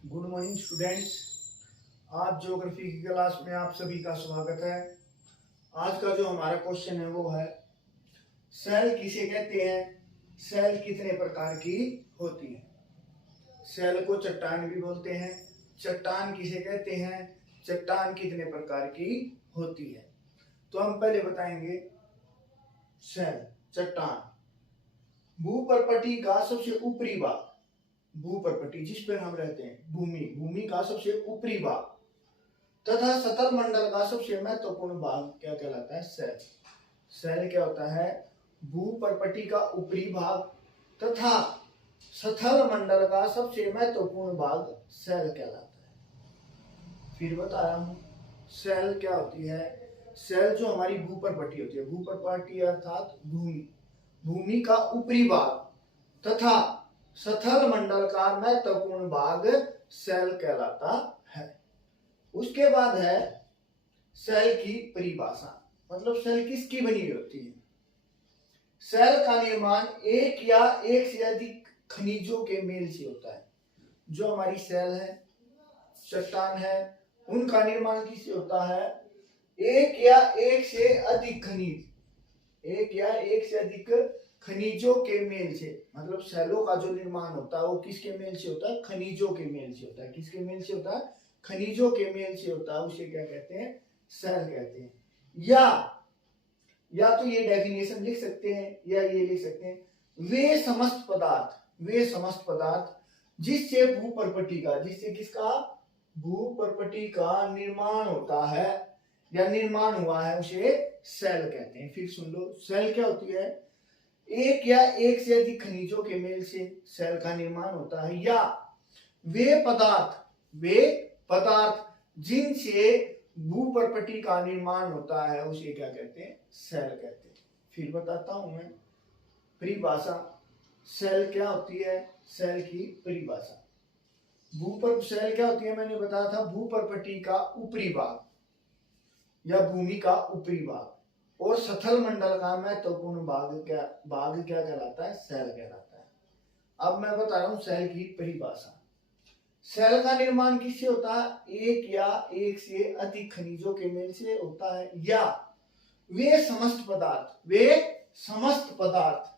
Good morning students. आज geography की class में आप सभी का स्वागत है। आज का जो हमारा क्वेश्चन है वो है सेल किसे कहते हैं, सेल कितने प्रकार की होती है। सेल को चट्टान भी बोलते हैं। चट्टान किसे कहते हैं, चट्टान कितने प्रकार की होती है। तो हम पहले बताएंगे सेल चट्टान। भूपर्पटी का सबसे ऊपरी भाग, भूपर्पटी जिस पर हम रहते हैं, भूमि का सबसे ऊपरी भाग तथा सतल मंडल का सबसे महत्वपूर्ण भाग क्या कहलाता है, सेल। सेल क्या होता है, भूपर्पटी का ऊपरी भाग तथा सतल मंडल का सबसे महत्वपूर्ण भाग सेल कहलाता है। फिर बता रहा हूं सेल क्या होती है। सेल जो हमारी भूपर्पटी होती है, भूपर्पटी अर्थात भूमि का ऊपरी भाग तथा सतल मंडल का महत्वपूर्ण भाग सेल कहलाता है। उसके बाद है सेल की परिभाषा, मतलब सेल किसकी बनी हुई होती है। सेल का निर्माण एक या एक से अधिक खनिजों के मेल से होता है। जो हमारी सेल है, चट्टान है, उनका निर्माण किससे होता है, एक या एक से अधिक खनिज, एक या एक से अधिक खनिजों के मेल से। मतलब सेलों का जो निर्माण होता है वो किसके मेल से होता है, खनिजों के मेल से होता है। किसके मेल से होता है, खनिजों के मेल से होता है। उसे क्या कहते हैं, सेल कहते हैं। या तो ये डेफिनेशन लिख सकते हैं या ये लिख सकते हैं, वे समस्त पदार्थ जिससे भूपर्पटी का, जिससे किसका, भूपर्पटी का निर्माण होता है या निर्माण हुआ है, उसे सेल कहते हैं। फिर सुन लो, सेल क्या होती है, एक या एक से अधिक खनिजों के मेल से सेल का निर्माण होता है, या वे पदार्थ जिनसे भूपर्पटी का निर्माण होता है, उसे क्या कहते हैं, सेल कहते हैं। फिर बताता हूं मैं परिभाषा, सेल क्या होती है, सेल की परिभाषा। सेल क्या होती है, मैंने बताया था, भूपर्पटी का ऊपरी भाग या भूमि का ऊपरी भाग और सतल मंडल का महत्वपूर्ण भाग क्या कहलाता है, सेल कहलाता है। अब मैं बता रहा हूं सेल की परिभाषा। सेल का निर्माण किससे होता है, एक या एक से अधिक खनिजों के मेल से होता है, या वे समस्त पदार्थ,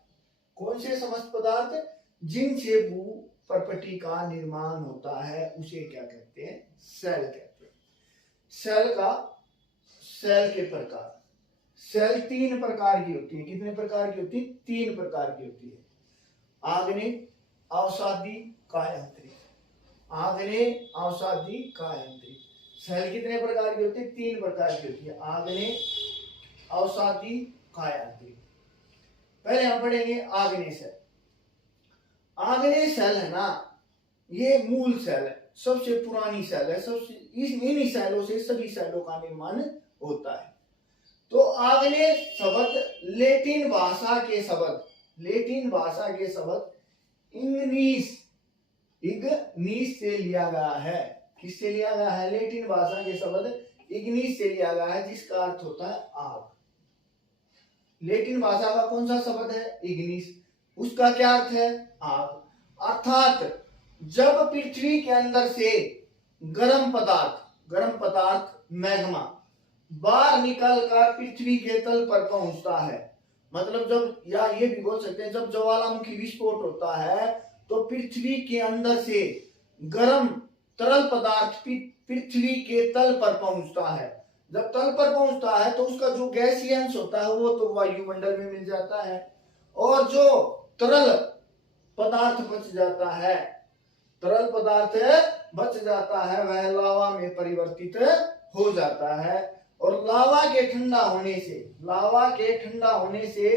कौन से समस्त पदार्थ, जिनसे भूपर्पटी का निर्माण होता है, उसे क्या कहते हैं, सेल कहते हैं। सेल के प्रकार, सेल तीन प्रकार की होती है। कितने प्रकार की होती है, तीन प्रकार की होती है। आग्नेय, अवसादी, कायांतरिक। आग्नेय, अवसादी, कायांतरिक। सेल कितने प्रकार की होती है, तीन प्रकार की होती है, आग्नेय, अवसादी, कायांतरिक। पहले हम पढ़ेंगे आग्नेय सेल। आग्नेय सेल है ना, ये मूल सेल है, सबसे पुरानी सेल है, सबसे इन्हीं सेलों से सभी सेलों का निर्माण होता है। तो आग्नेय शब्द लेटिन भाषा के शब्द इग्निस से लिया गया है। किससे लिया गया है, लेटिन भाषा के शब्द इग्निस से लिया गया है, जिसका अर्थ होता है आग। लेटिन भाषा का कौन सा शब्द है, इग्निस, उसका क्या अर्थ है, आग। अर्थात जब पृथ्वी के अंदर से गर्म पदार्थ मैग्मा बाहर निकलकर पृथ्वी के तल पर पहुंचता है, मतलब जब, या ये भी बोल सकते हैं, जब ज्वालामुखी विस्फोट होता है तो पृथ्वी के अंदर से गर्म तरल पदार्थ पृथ्वी के तल पर पहुंचता है। जब तल पर पहुंचता है तो उसका जो गैसीय अंश होता है वो तो वायुमंडल में मिल जाता है, और जो तरल पदार्थ बच जाता है वह लावा में परिवर्तित हो जाता है। और लावा के ठंडा होने से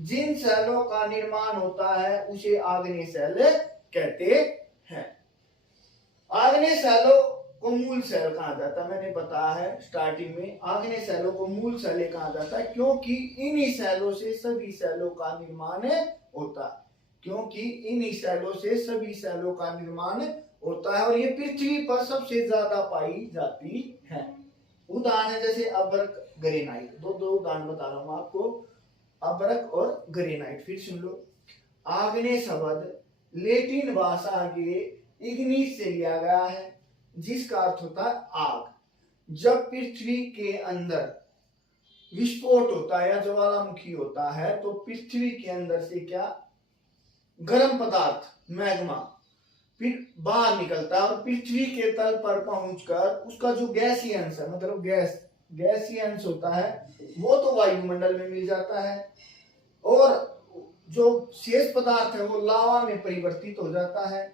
जिन सेलों का निर्माण होता है उसे आग्नेय सेल कहते हैं। आग्नेय सेलों को मूल सेल कहा जाता है। मैंने बताया है स्टार्टिंग में, आग्नेय सेलों को मूल सेल कहा जाता है क्योंकि इन्हीं सेलों से सभी सेलों का निर्माण होता है, और ये पृथ्वी पर सबसे ज्यादा पाई जाती है। उदाहरण है जैसे अभ्रक, ग्रेनाइट। दो उदाहरण बता रहा हूं आपको, अभ्रक और ग्रेनाइट। फिर सुन लो, आग्नेय शब्द लेटिन भाषा के इग्निस से लिया गया है, जिसका अर्थ होता है आग। जब पृथ्वी के अंदर विस्फोट होता है या ज्वालामुखी होता है तो पृथ्वी के अंदर से क्या गर्म पदार्थ मैग्मा फिर बाहर निकलता है और पृथ्वी के तल पर पहुंचकर उसका जो गैसीय अंश है, मतलब गैसीय अंश होता है, वो तो वायुमंडल में मिल जाता है और जो शेष पदार्थ है वो लावा में परिवर्तित हो जाता है।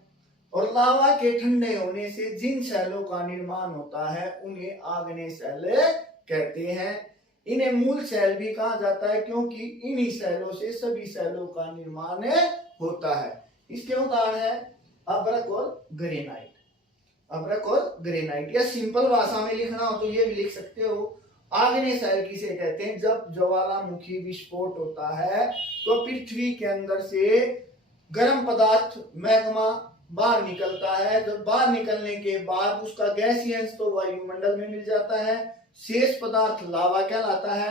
और लावा के ठंडे होने से जिन सेलों का निर्माण होता है उन्हें आग्नेय सेल कहते हैं। इन्हें मूल सेल भी कहा जाता है क्योंकि इन्हीं सेलों से सभी सेलों का निर्माण होता है। इसके उदाहरण है अभ्रक और ग्रेनाइट। अभ्रक और ग्रेनाइट, या सिंपल भाषा में लिखना हो तो ये भी लिख सकते हो। आग्नेय सेल किसे कहते हैं? जब ज्वालामुखी विस्फोट होता है तो पृथ्वी के अंदर से गर्म पदार्थ मैग्मा बाहर निकलता है। जब बाहर निकलने के बाद उसका गैसीय अंश तो वायुमंडल में मिल जाता है, शेष पदार्थ लावा कहलाता है।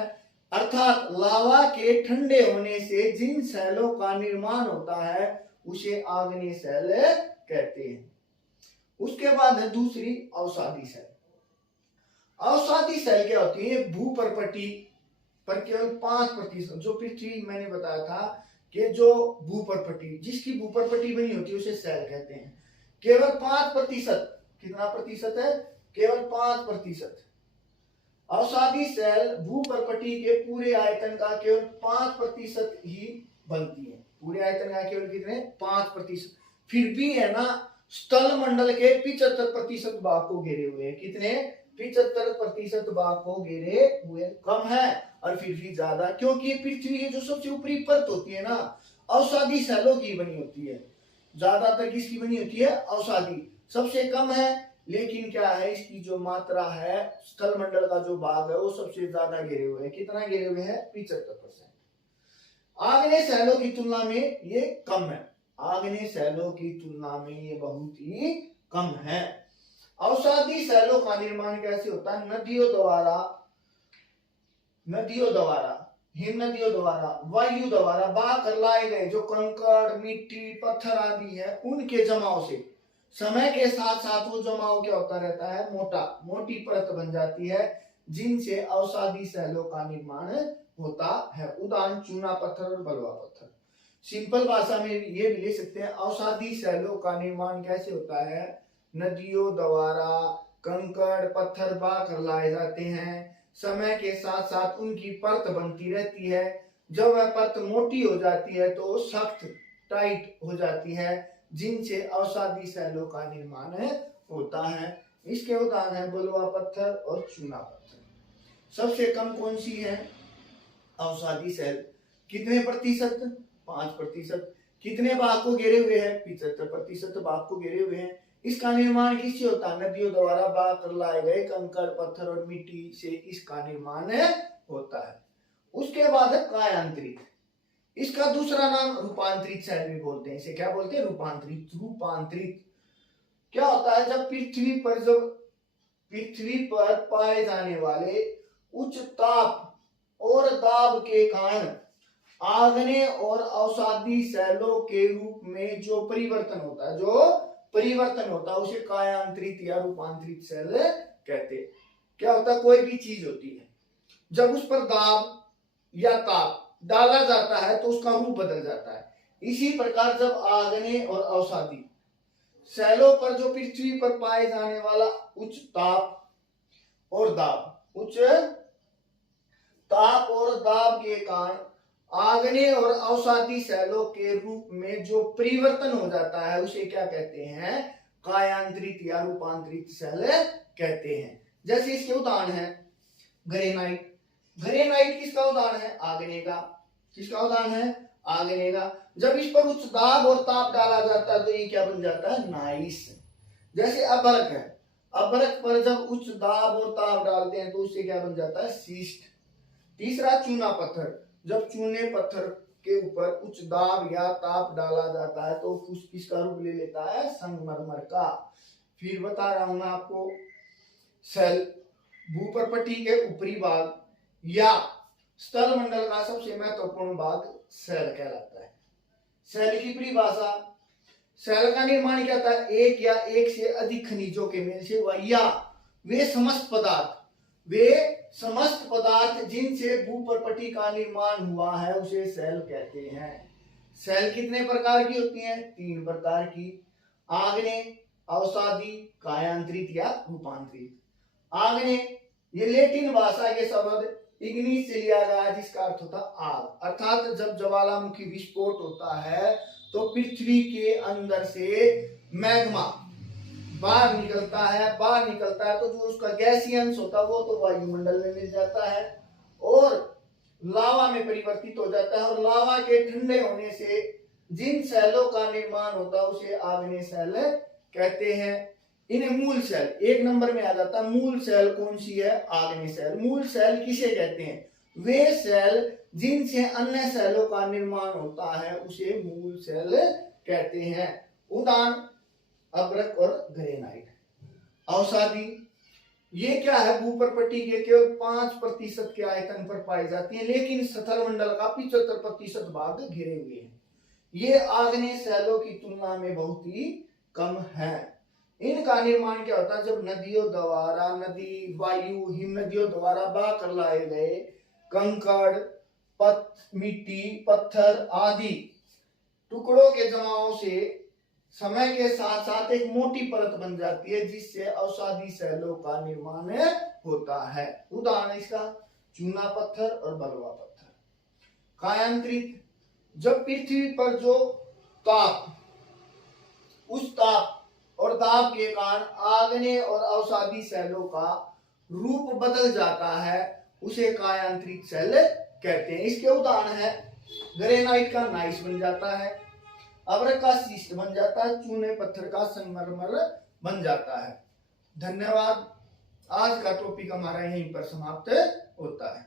अर्थात लावा के ठंडे होने से जिन सेलों का निर्माण होता है उसे आग्नेय सेल कहते हैं। उसके बाद है दूसरी अवसादी सेल। अवसादी सेल क्या होती है? भूपर्पटी पर केवल 5%, जो पृथ्वी मैंने बताया था कि जो भूपर्पटी जिसकी भूपर्पटी बनी होती है उसे सेल कहते हैं। केवल 5%, कितना प्रतिशत है? केवल 5%। अवसादी सेल भूपर्पटी के पूरे आयतन का केवल 5% ही बनती है। पूरे आयतन का केवल कितने? 5%। फिर भी है ना, स्थल मंडल के 75% भाग को घेरे हुए हैं। कितने? 75% भाग को घेरे हुए, कम है और फिर भी ज्यादा, क्योंकि पृथ्वी की जो सबसे ऊपरी परत होती है ना, अवसादी सेलों की बनी होती है। ज्यादातर किसकी बनी होती है? अवसादी। सबसे कम है, लेकिन क्या है, इसकी जो मात्रा है, स्थल मंडल का जो भाग है वो सबसे ज्यादा घेरे हुए है। कितना घेरे हुए हैं? 75%। आग्नेय सेलों की तुलना में ये कम है। आग्नेय सेलों की तुलना में ये बहुत ही कम है। अवसादी सेलों का निर्माण कैसे होता है? नदियों द्वारा, हिम नदियों द्वारा, वायु द्वारा बहा कर लाए गए जो कंकड़, मिट्टी, पत्थर आदि है, उनके जमाव से समय के साथ साथ वो जमाव क्या होता रहता है? मोटी परत बन जाती है, जिनसे अवसादी सेलों का निर्माण होता है। उदाहरण चूना पत्थर और बलुआ पत्थर। सिंपल भाषा में ये भी ले सकते हैं, अवसादी सेलों का निर्माण कैसे होता है? नदियों द्वारा कंकड़ पत्थर बहा कर लाए जाते हैं, समय के साथ साथ उनकी परत बनती रहती है। जब वह परत मोटी हो जाती है तो सख्त टाइट हो जाती है, जिनसे अवसादी सेलों का निर्माण होता है। इसके उदाहरण है बलुआ पत्थर और चूना पत्थर। सबसे कम कौन सी है? अवसादी सेल। कितने प्रतिशत? 5%। कितने भाग को घेरे हुए हैं? 75% भाग को घेरे हुए हैं। इसका निर्माण किससे होता है? नदियों द्वारा बहा कर लाए गए कंकड़ पत्थर और मिट्टी से इसका निर्माण होता है। उसके बाद है कायांतरित। इसका दूसरा नाम रूपांतरित सेल भी बोलते हैं। इसे क्या बोलते हैं? रूपांतरित क्या होता है? जब पृथ्वी पर पाए जाने वाले उच्च ताप और दाब के कारण आग्नेय और अवसादी सेलों के रूप में जो परिवर्तन होता है उसे कायांतरित या रूपांतरित सेल कहते हैं। क्या होता है? कोई भी चीज होती है, जब उस पर दाब या ताप डाला जाता है तो उसका रूप बदल जाता है। इसी प्रकार जब आग्नेय और अवसादी सेलों पर जो पृथ्वी पर पाए जाने वाला उच्च ताप और दाब के कारण आग्नेय और अवसादी सेलों के रूप में जो परिवर्तन हो जाता है उसे क्या कहते हैं? कायांतरित या रूपांतरित सेल कहते हैं। जैसे इसके उदाहरण है ग्रेनाइट। ग्रेनाइट किसका उदाहरण है? आग्नेय का। किसका उदाहरण है? आग्नेय का। जब इस पर उच्च दाब और ताप डाला जाता है तो ये क्या बन जाता है? नाइस। जैसे अभ्रक है, अभ्रक पर जब उच्च दाब और ताप डालते हैं तो उससे क्या बन जाता है? शिस्ट। तीसरा चूना पत्थर। जब चूने पत्थर के ऊपर उच्च दाब या ताप डाला जाता है तो किसका रूप ले लेता है? संगमरमर का। फिर बता रहा हूं मैं आपको, सेल भूपर्पटी के ऊपरी भाग या स्थल मंडल का सबसे महत्वपूर्ण भाग सेल कहलाता है। सेल की परिभाषा, सेल का निर्माण क्या था, एक या एक से अधिक खनिजों के मेल से हुआ, या वे समस्त पदार्थ जिनसे भूपर्पटी का निर्माण हुआ है उसे सेल कहते हैं। सेल कितने प्रकार की होती हैं, 3 प्रकार की, आग्नेय, अवसादी, कायांतरित या रूपांतरित। आग्नेय, ये लैटिन भाषा के शब्द इग्निस से लिया गया है जिसका अर्थ होता आग, अर्थात जब ज्वालामुखी विस्फोट होता है तो पृथ्वी के अंदर से मैग्मा बाहर निकलता है तो जो उसका गैसीय अंश होता है वो तो वायुमंडल में मिल जाता है और लावा में परिवर्तित हो जाता है, और लावा के ठंडे होने से जिन सेलों का निर्माण होता है उसे आग्नेय सेल कहते हैं। इन्हें मूल सेल, 1 नंबर में आ जाता है। मूल सेल कौन सी है, आग्नेय सेल। मूल सेल किसे कहते हैं, वे सेल जिनसे अन्य सेलों का निर्माण होता है उसे मूल सेल कहते हैं। उदाहरण अभ्रक और ग्रेनाइट। अवसादी, ये क्या है, भूपर्पटी के केवल 5% के आयतन पर पाई जाती है लेकिन स्थल मंडल का 75% भाग घिरे हुए हैं। ये आग्नेय सेलों की तुलना में बहुत ही कम है। इनका निर्माण क्या होता है, जब नदियों द्वारा, नदी, वायु, हिम नदियों द्वारा बहा कर लाए गए कंकड़, मिट्टी, पत्थर आदि टुकड़ों के जमाव से समय के साथ साथ एक मोटी परत बन जाती है जिससे अवसादी सेलों का निर्माण होता है। उदाहरण इसका चूना पत्थर और बलुआ पत्थर। कायांतरित, जब पृथ्वी पर जो ताप, उस ताप और दाब के कारण आग्नेय और अवसादी सेलों का रूप बदल जाता है उसे कायांतरित सेल कहते हैं। इसके उदाहरण है ग्रेनाइट का नाइस बन जाता है, अभ्रक का शिस्ट बन जाता है, चूने पत्थर का संगमरमर बन जाता है। धन्यवाद। आज का टॉपिक हमारा यहीं पर समाप्त होता है।